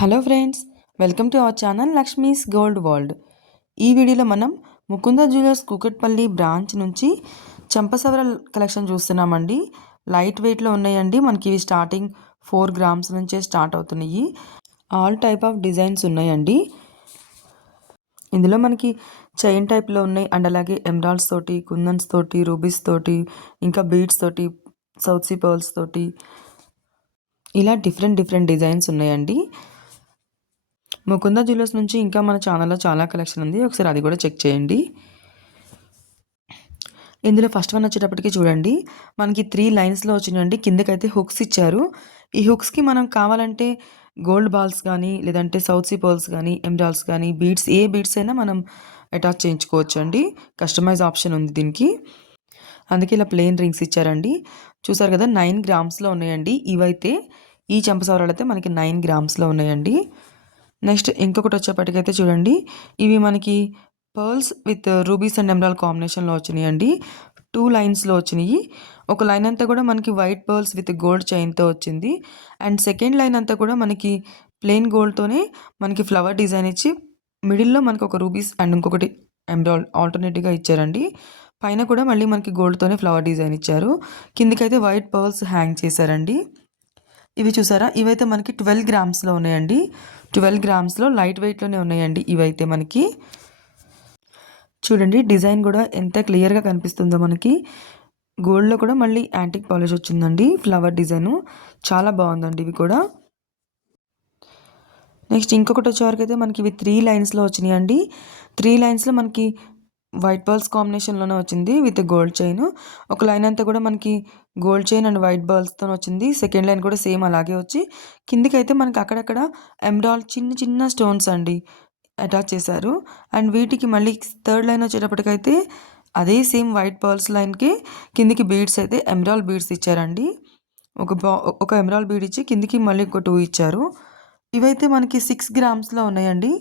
Hello friends, welcome to our channel Lakshmi's gold world. ఈ వీడియోలో మనం ముకుంద జ్యువెలర్స్ కూకట్పల్లి బ్రాంచ్ నుంచి చంపసవరాల కలెక్షన్ చూస్తున్నామండి. లైట్ వెయిట్లో ఉన్నాయండి. మనకి ఇవి స్టార్టింగ్ 4 గ్రామ్స్ నుంచే స్టార్ట్ అవుతున్నాయి. ఆల్ టైప్ ఆఫ్ డిజైన్స్ ఉన్నాయండి. ఇందులో మనకి చైన్ టైప్లో ఉన్నాయి అండ్ అలాగే ఎమరాల్డ్స్ తోటి, కుందన్స్ తోటి, రూబీస్ తోటి, ఇంకా బీడ్స్ తోటి, సౌత్ సీ పర్ల్స్ తోటి ఇలా డిఫరెంట్ డిజైన్స్ ఉన్నాయండి. ముకుంద జ్యువెలర్స్ నుంచి ఇంకా మన ఛానల్లో చాలా కలెక్షన్ ఉంది, ఒకసారి అది కూడా చెక్ చేయండి. ఇందులో ఫస్ట్ వన్ వచ్చేటప్పటికి చూడండి, మనకి 3 లైన్స్లో వచ్చినాయండి. కిందకైతే హుక్స్ ఇచ్చారు. ఈ హుక్స్కి మనం కావాలంటే గోల్డ్ బాల్స్ కానీ, లేదంటే సౌత్ సీ పర్ల్స్ కానీ, ఎమరాల్డ్స్ కానీ, బీడ్స్ ఏ బీడ్స్ అయినా మనం అటాచ్ చేయించుకోవచ్చు అండి. కస్టమైజ్ ఆప్షన్ ఉంది దీనికి. అందుకే ఇలా ప్లెయిన్ రింగ్స్ ఇచ్చారండి. చూసారు కదా, 9 గ్రామ్స్లో ఉన్నాయండి. ఇవైతే ఈ చంపసవరాలు అయితే మనకి 9 గ్రామ్స్లో ఉన్నాయండి. నెక్స్ట్ ఇంకొకటి వచ్చేప్పటికైతే చూడండి, ఇవి మనకి pearls with rubies and emerald కాంబినేషన్లో వచ్చినాయండి. 2 లైన్స్లో వచ్చినాయి. ఒక లైన్ అంతా కూడా మనకి వైట్ పర్ల్స్ విత్ గోల్డ్ చైన్తో వచ్చింది. అండ్ సెకండ్ లైన్ అంతా కూడా మనకి ప్లెయిన్ గోల్డ్తోనే మనకి ఫ్లవర్ డిజైన్ ఇచ్చి మిడిల్లో మనకి ఒక రూబీస్ అండ్ ఇంకొకటి ఎమరాల్డ్ ఆల్టర్నేటివ్గా ఇచ్చారండి. పైన కూడా మళ్ళీ మనకి గోల్డ్తోనే ఫ్లవర్ డిజైన్ ఇచ్చారు. కిందికైతే వైట్ పర్ల్స్ హ్యాంగ్ చేశారండి. ఇవి చూసారా, ఇవైతే మనకి 12 గ్రామ్స్లో ఉన్నాయండి. 12 గ్రామ్స్లో లైట్ వెయిట్లోనే ఉన్నాయండి. ఇవైతే మనకి చూడండి, డిజైన్ కూడా ఎంత క్లియర్గా కనిపిస్తుందో. మనకి గోల్డ్లో కూడా మళ్ళీ యాంటిక్ పాలిష్ వచ్చిందండి. ఫ్లవర్ డిజైను చాలా బాగుందండి ఇవి కూడా. నెక్స్ట్ ఇంకొకటి వచ్చేవరకు అయితే మనకి ఇవి 3 లైన్స్లో వచ్చినాయండి. 3 లైన్స్లో మనకి వైట్ పర్ల్స్ కాంబినేషన్లోనే వచ్చింది విత్ గోల్డ్ చైన్. ఒక లైన్ అంతా కూడా మనకి గోల్డ్ చైన్ అండ్ వైట్ పర్ల్స్తో వచ్చింది. సెకండ్ లైన్ కూడా సేమ్ అలాగే వచ్చి కిందికైతే మనకి అక్కడక్కడ ఎమరాల్డ్ చిన్న స్టోన్స్ అండి అటాచ్ చేశారు. అండ్ వీటికి మళ్ళీ థర్డ్ లైన్ వచ్చేటప్పటికైతే అదే సేమ్ వైట్ పర్ల్స్ లైన్కి కిందికి బీడ్స్ అయితే ఎమరాల్డ్ బీడ్స్ ఇచ్చారండి. ఒక ఎమరాల్డ్ బీడ్ ఇచ్చి కిందికి మళ్ళీ ఒక 2 ఇచ్చారు. ఇవైతే మనకి 6 గ్రామ్స్లో ఉన్నాయండి.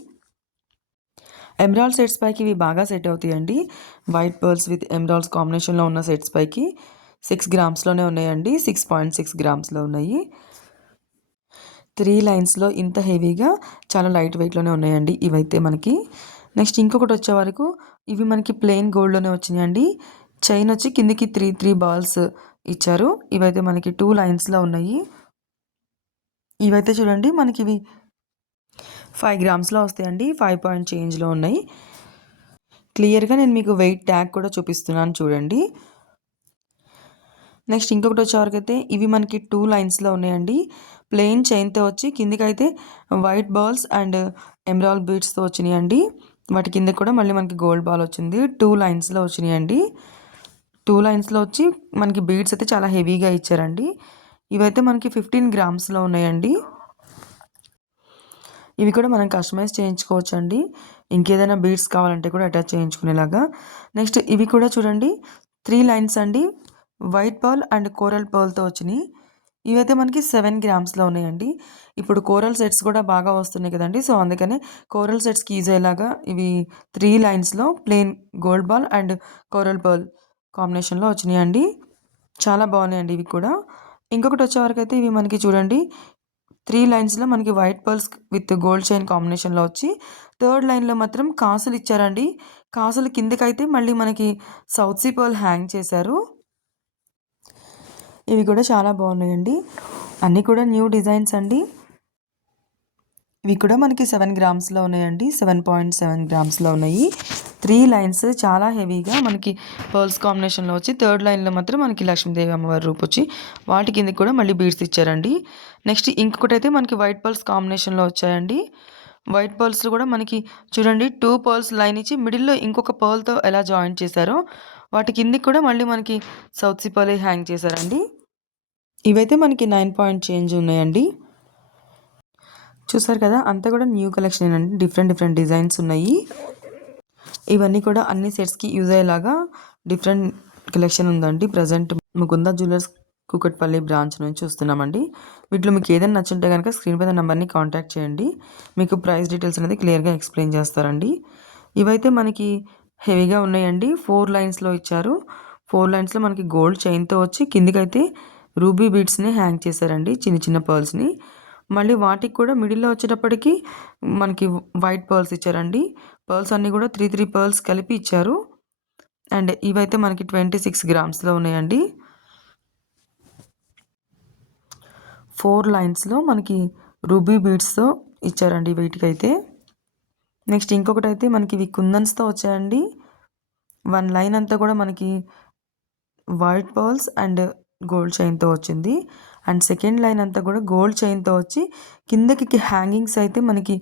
ఎమరాల్డ్ సెట్స్ పైకి ఇవి బాగా సెట్ అవుతాయండి. వైట్ పర్ల్స్ విత్ ఎమరాల్డ్స్ కాంబినేషన్లో ఉన్న సెట్స్ పైకి 6 గ్రామ్స్లోనే ఉన్నాయండి. 6.6 గ్రామ్స్లో ఉన్నాయి. 3 లైన్స్లో ఇంత హెవీగా చాలా లైట్ వెయిట్లోనే ఉన్నాయండి ఇవైతే మనకి. నెక్స్ట్ ఇంకొకటి వచ్చే వరకు ఇవి మనకి ప్లెయిన్ గోల్డ్లోనే వచ్చినాయండి. చైన్ వచ్చి కిందికి 3 బాల్స్ ఇచ్చారు. ఇవైతే మనకి 2 లైన్స్లో ఉన్నాయి. ఇవైతే చూడండి, మనకి ఇవి 5 గ్రామ్స్లో వస్తాయండి. 5 పాయింట్ చేంజ్లో ఉన్నాయి. క్లియర్గా నేను మీకు వెయిట్ ట్యాగ్ కూడా చూపిస్తున్నాను చూడండి. నెక్స్ట్ ఇంకొకటి వచ్చేవరకు అయితే ఇవి మనకి 2 లైన్స్లో ఉన్నాయండి. ప్లెయిన్ చైన్తో వచ్చి కిందికైతే వైట్ బాల్స్ అండ్ ఎమరాల్డ్ బీడ్స్తో వచ్చినాయండి. వాటి కింద కూడా మళ్ళీ మనకి గోల్డ్ బాల్ వచ్చింది. 2 లైన్స్లో వచ్చినాయండి. 2 లైన్స్లో వచ్చి మనకి బీడ్స్ అయితే చాలా హెవీగా ఇచ్చారండి. ఇవైతే మనకి 15 గ్రామ్స్లో ఉన్నాయండి. ఇవి కూడా మనం కస్టమైజ్ చేయించుకోవచ్చు అండి. ఇంకేదైనా బీడ్స్ కావాలంటే కూడా అటాచ్ చేయించుకునేలాగా. నెక్స్ట్ ఇవి కూడా చూడండి, 3 లైన్స్ అండి. వైట్ పర్ల్ అండ్ కోరల్ పర్ల్తో వచ్చినాయి. ఇవైతే మనకి 7 గ్రామ్స్లో ఉన్నాయండి. ఇప్పుడు కోరల్ సెట్స్ కూడా బాగా వస్తున్నాయి కదండి, సో అందుకనే కోరల్ సెట్స్కి యూజ్ అయ్యేలాగా ఇవి 3 లైన్స్లో plain gold ball and coral pearl కాంబినేషన్లో వచ్చినాయండి. చాలా బాగున్నాయండి ఇవి కూడా. ఇంకొకటి వచ్చేవరకు అయితే ఇవి మనకి చూడండి, 3 లైన్స్లో మనకి white pearls with gold chain కాంబినేషన్లో వచ్చి థర్డ్ లైన్లో మాత్రం కాసులు ఇచ్చారండి. కాసులు కిందకైతే మళ్ళీ మనకి సౌత్ సీ పర్ల్ హ్యాంగ్ చేశారు. ఇవి కూడా చాలా బాగున్నాయండి. అన్నీ కూడా న్యూ డిజైన్స్ అండి. ఇవి కూడా మనకి 7 గ్రామ్స్లో ఉన్నాయండి. 7.7 గ్రామ్స్లో ఉన్నాయి. 3 లైన్స్ చాలా హెవీగా మనకి పర్ల్స్ కాంబినేషన్లో వచ్చి థర్డ్ లైన్లో మాత్రం మనకి లక్ష్మీదేవి అమ్మవారి రూపు వచ్చి వాటి కిందకి కూడా మళ్ళీ బీడ్స్ ఇచ్చారండి. నెక్స్ట్ ఇంకొకటి అయితే మనకి వైట్ పర్ల్స్ కాంబినేషన్లో వచ్చాయండి. వైట్ పర్ల్స్లో కూడా మనకి చూడండి 2 పర్ల్స్ లైన్ ఇచ్చి మిడిల్లో ఇంకొక పర్ల్తో ఎలా జాయింట్ చేశారో వాటి కిందకి కూడా మళ్ళీ మనకి సౌత్ సీ పర్ల్ హ్యాంగ్ చేశారండి. ఇవైతే మనకి 9 పాయింట్ చేంజ్ ఉన్నాయండి. చూసారు కదా, అంతా కూడా న్యూ కలెక్షన్ అండి. డిఫరెంట్ డిజైన్స్ ఉన్నాయి. ఇవన్నీ కూడా అన్ని సెట్స్కి యూజ్ అయ్యేలాగా డిఫరెంట్ కలెక్షన్ ఉందండి. Present Mukunda jewellers Kukatpally branch నుంచి చూస్తున్నామండి. వీటిలో మీకు ఏదైనా నచ్చుంటే కనుక స్క్రీన్ పైన నెంబర్ని కాంటాక్ట్ చేయండి. మీకు ప్రైస్ డీటెయిల్స్ అనేది క్లియర్గా ఎక్స్ప్లెయిన్ చేస్తారండి. ఇవైతే మనకి హెవీగా ఉన్నాయండి. 4 లైన్స్లో ఇచ్చారు. 4 లైన్స్లో మనకి గోల్డ్ చైన్తో వచ్చి కిందికైతే రూబీ బీడ్స్ని హ్యాంగ్ చేశారండి, చిన్న పర్ల్స్ని. మళ్ళీ వాటికి కూడా మిడిల్‌లో వచ్చేటప్పటికి మనకి వైట్ పర్ల్స్ ఇచ్చారండి. పర్ల్స్ అన్నీ కూడా 3 పర్ల్స్ కలిపి ఇచ్చారు. అండ్ ఇవైతే మనకి 26 గ్రామ్స్‌లో ఉన్నాయండి. 4 లైన్స్‌లో మనకి రూబీ బీడ్స్‌తో ఇచ్చారండి వీటికైతే. నెక్స్ట్ ఇంకొకటైతే మనకి ఇవి కుందన్స్‌తో వచ్చాయండి. 1 లైన్ అంతా కూడా మనకి వైట్ పర్ల్స్ అండ్ గోల్డ్ చైన్‌తో వచ్చింది. అండ్ సెకండ్ లైన్ అంతా కూడా గోల్డ్ చైన్‌తో వచ్చి కిందకి హ్యాంగింగ్స్ అయితే మనకి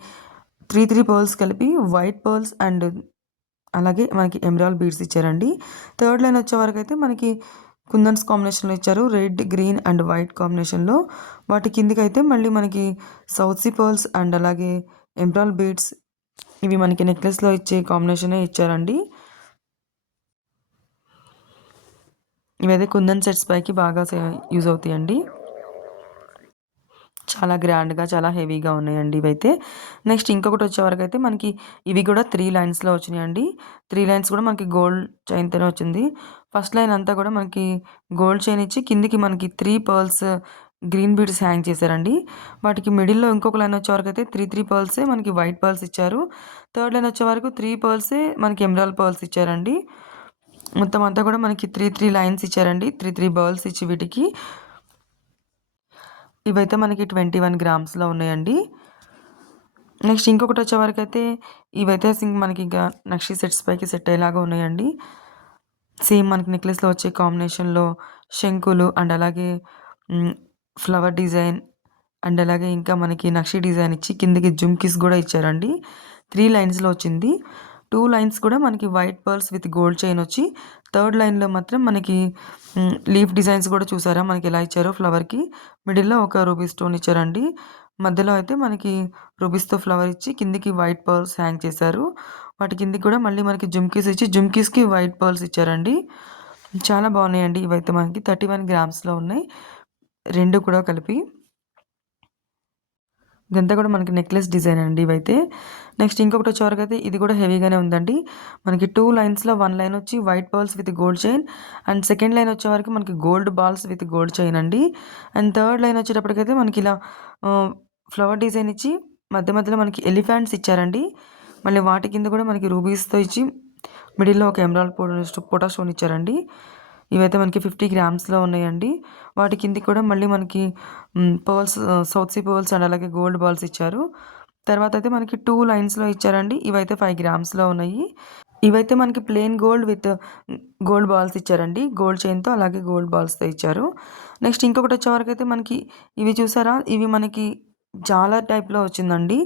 3 పర్ల్స్ కలిపి వైట్ పర్ల్స్ అండ్ అలాగే మనకి ఎమరాల్డ్ బీడ్స్ ఇచ్చారండి. థర్డ్ లైన్ వచ్చేవరకైతే మనకి కుందన్స్ కాంబినేషన్‌లో ఇచ్చారు. రెడ్, గ్రీన్ అండ్ వైట్ కాంబినేషన్‌లో. వాటి కిందకైతే మళ్ళీ మనకి సౌత్ సీ పర్ల్స్ అండ్ అలాగే ఎమరాల్డ్ బీడ్స్ ఇవి మనకి నెక్లెస్‌లో ఇచ్చే కాంబినేషనే ఇచ్చారండి. ఇవైతే కుందన్ సెట్స్ పైకి బాగా యూజ్ అవుతాయండి. చాలా గ్రాండ్‌గా, చాలా హెవీగా ఉన్నాయండి ఇవైతే. నెక్స్ట్ ఇంకొకటి వచ్చేవరకైతే మనకి ఇవి కూడా 3 లైన్స్‌లో వచ్చినాయండి. 3 లైన్స్ కూడా మనకి గోల్డ్ చైన్‌తోనే వచ్చింది. ఫస్ట్ లైన్ అంతా కూడా మనకి గోల్డ్ చైన్ ఇచ్చి కిందికి మనకి 3 పర్ల్స్ గ్రీన్ బీడ్స్ హ్యాంగ్ చేశారండి. వాటికి మిడిల్‌లో ఇంకొక లైన్ వచ్చేవరకైతే 3 పర్ల్సే మనకి వైట్ పర్ల్స్ ఇచ్చారు. థర్డ్ లైన్ వచ్చేవరకు 3 పర్ల్సే మనకి ఎమరాల్డ్ పర్ల్స్ ఇచ్చారండి. మొత్తం అంతా కూడా మనకి 3 లైన్స్ ఇచ్చారండి. 3 పర్ల్స్ ఇచ్చి వీటికి ఇవైతే మనకి 21 గ్రామ్స్‌లో ఉన్నాయండి. నెక్స్ట్ ఇంకొకటి వచ్చేవరకైతే ఇవైతే మనకి ఇంకా నక్షి సెట్స్ పైకి సెట్ అయ్యేలాగా ఉన్నాయండి. సేమ్ మనకి నెక్లెస్‌లో వచ్చే కాంబినేషన్‌లో శంకులు అండ్ అలాగే ఫ్లవర్ డిజైన్ అండ్ అలాగే ఇంకా మనకి నక్షి డిజైన్ ఇచ్చి కిందకి జుమ్కీస్ కూడా ఇచ్చారండి. 3 లైన్స్‌లో వచ్చింది. 2 లైన్స్ కూడా మనకి white pearls with gold chain వచ్చి థర్డ్ లైన్‌లో మాత్రం మనకి లీఫ్ డిజైన్స్ కూడా చూసారా మనకి ఎలా ఇచ్చారో ఫ్లవర్‌కి. మిడిల్‌లో ఒక రూబీ స్టోన్ ఇచ్చారండి. మధ్యలో అయితే మనకి రూబీస్‌తో ఫ్లవర్ ఇచ్చి కిందికి వైట్ పర్ల్స్ హ్యాంగ్ చేశారు. వాటి కిందకి కూడా మళ్ళీ మనకి జుమ్కీస్ ఇచ్చి జుమ్కీస్‌కి వైట్ పర్ల్స్ ఇచ్చారండి. చాలా బాగున్నాయండి. ఇవైతే మనకి 31 గ్రామ్స్‌లో ఉన్నాయి. 2 కూడా కలిపి. ఇదంతా కూడా మనకి నెక్లెస్ డిజైన్ అండి ఇవైతే. నెక్స్ట్ ఇంకొకటి వచ్చేవరకైతే ఇది కూడా హెవీగానే ఉందండి. మనకి 2 లైన్స్‌లో 1 లైన్ వచ్చి white pearls with gold chain and second line వచ్చేవరకు మనకి gold balls with gold chain అండి. అండ్ థర్డ్ లైన్ వచ్చేటప్పటికైతే మనకి ఇలా ఫ్లవర్ డిజైన్ ఇచ్చి మధ్య మధ్యలో మనకి ఎలిఫెంట్స్ ఇచ్చారండి. మళ్ళీ వాటి కింద కూడా మనకి రూబీస్‌తో ఇచ్చి మిడిల్‌లో ఒక ఎమరాల్డ్ పోటా స్టోన్ ఇచ్చారండి. ఇవైతే మనకి 50 గ్రామ్స్‌లో ఉన్నాయండి. వాటి కిందకి కూడా మళ్ళీ మనకి pearls south sea pearls and అలాగే గోల్డ్ బాల్స్ ఇచ్చారు. తర్వాత అయితే మనకి 2 లైన్స్‌లో ఇచ్చారండి. ఇవైతే 5 గ్రామ్స్‌లో ఉన్నాయి. ఇవైతే మనకి plain gold with gold balls ఇచ్చారండి. గోల్డ్ చైన్‌తో అలాగే గోల్డ్ బాల్స్‌తో ఇచ్చారు. నెక్స్ట్ ఇంకొకటి వచ్చేవరకైతే మనకి ఇవి చూసారా? ఇవి మనకి జాలర్ టైప్‌లో వచ్చిందండి.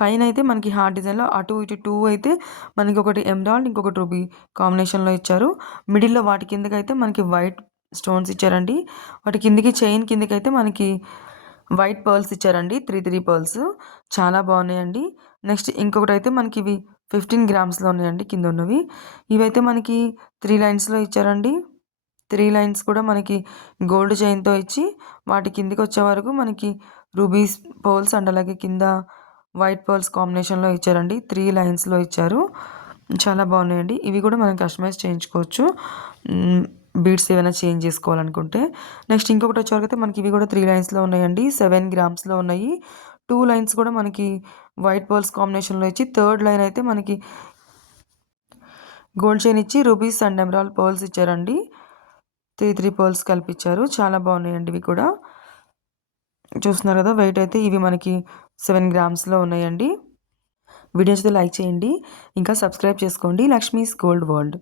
పైనైతే మనకి హార్ట్ డిజైన్‌లో అటు ఇటు 2 అయితే మనకి ఒకటి ఎమరాల్డ్ ఇంకొకటి రూబీ కాంబినేషన్‌లో ఇచ్చారు. మిడిల్‌లో వాటి కిందకైతే మనకి వైట్ స్టోన్స్ ఇచ్చారండి. వాటి కిందకి చైన్ కిందకైతే మనకి వైట్ పర్ల్స్ ఇచ్చారండి. 3 పర్ల్స్ చాలా బాగున్నాయండి. నెక్స్ట్ ఇంకొకటైతే మనకి ఇవి 15 గ్రామ్స్‌లో ఉన్నాయండి కింద ఉన్నవి. ఇవైతే మనకి 3 లైన్స్‌లో ఇచ్చారండి. 3 లైన్స్ కూడా మనకి గోల్డ్ చైన్‌తో ఇచ్చి వాటి కిందకి వచ్చే వరకు మనకి రూబీస్ పర్ల్స్ అండ్ అలాగే కింద వైట్ పర్ల్స్ కాంబినేషన్‌లో ఇచ్చారండి. 3 లైన్స్‌లో ఇచ్చారు. చాలా బాగున్నాయండి. ఇవి కూడా మనం కస్టమైజ్ చేయించుకోవచ్చు. బీడ్స్ ఏమైనా చేంజ్ చేసుకోవాలనుకుంటే. నెక్స్ట్ ఇంకొకటి వచ్చేవరకైతే మనకి ఇవి కూడా 3 లైన్స్‌లో ఉన్నాయండి. 7 గ్రామ్స్‌లో ఉన్నాయి. 2 లైన్స్ కూడా మనకి వైట్ పర్ల్స్ కాంబినేషన్‌లో ఇచ్చి థర్డ్ లైన్ అయితే మనకి గోల్డ్ చైన్ ఇచ్చి రూబీస్ అండ్ ఎమరాల్డ్ పర్ల్స్ ఇచ్చారండి. 3 పర్ల్స్ కల్పించారు. చాలా బాగున్నాయండి ఇవి కూడా. చూస్తున్నారు కదా! వెయిట్ అయితే ఇవి మనకి 7 గ్రామ్స్‌లో ఉన్నాయండి. వీడియో నచ్చితే లైక్ చేయండి. ఇంకా సబ్స్క్రైబ్ చేసుకోండి. Lakshmi's gold world.